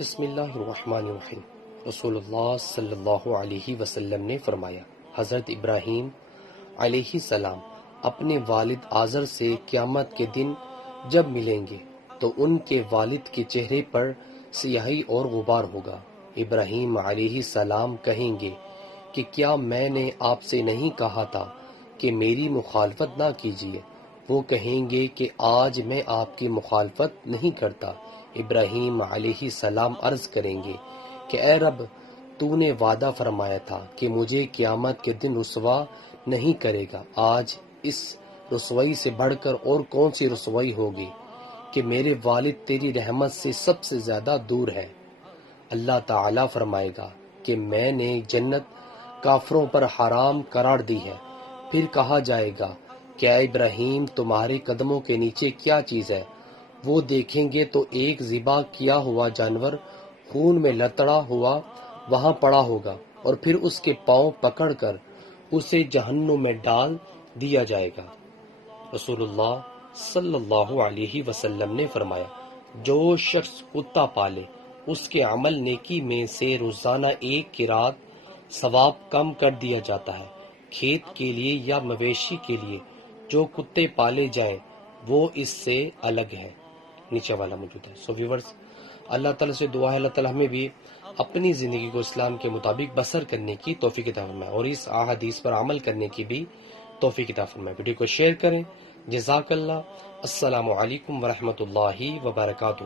بسم اللہ الرحمن الرحیم۔ رسول اللہ صلی اللہ علیہ وسلم نے فرمایا، حضرت ابراہیم علیہ السلام اپنے والد آزر سے قیامت کے دن جب ملیں گے تو ان کے والد کے چہرے پر سیاہی اور غبار ہوگا۔ ابراہیم علیہ السلام کہیں گے کہ کیا میں نے آپ سے نہیں کہا تھا کہ میری مخالفت نہ کیجیے؟ وہ کہیں گے کہ آج میں آپ کی مخالفت نہیں کرتا۔ ابراہیم علیہ السلام عرض کریں گے کہ اے رب، تو نے وعدہ فرمایا تھا کہ مجھے قیامت کے دن رسوا نہیں کرے گا۔ آج اس رسوائی سے بڑھ کر اور کون سی رسوائی ہوگی کہ میرے والد تیری رحمت سے سب سے زیادہ دور ہے۔ اللہ تعالیٰ فرمائے گا کہ میں نے جنت کافروں پر حرام قرار دی ہے۔ پھر کہا جائے گا کہ اے ابراہیم، تمہارے قدموں کے نیچے کیا چیز ہے؟ وہ دیکھیں گے تو ایک ذبح کیا ہوا جانور خون میں لتڑا ہوا وہاں پڑا ہوگا، اور پھر اس کے پاؤں پکڑ کر اسے جہنم میں ڈال دیا جائے گا۔ رسول اللہ صلی اللہ علیہ وسلم نے فرمایا، جو شخص کتا پالے اس کے عمل نیکی میں سے روزانہ ایک قرات ثواب کم کر دیا جاتا ہے۔ کھیت کے لیے یا مویشی کے لیے جو کتے پالے جائیں وہ اس سے الگ ہے۔ نیچے والا موجود ہے۔ سو ویورز، اللہ تعالیٰ سے دعا ہے اللہ تعالیٰ ہمیں بھی اپنی زندگی کو اسلام کے مطابق بسر کرنے کی توفیق عطا فرمائے اور اس احادیث پر عمل کرنے کی بھی توفیق عطا فرمائے۔ ویڈیو کو شیئر کریں۔ جزاک اللہ۔ السلام علیکم ورحمۃ اللہ وبرکاتہ۔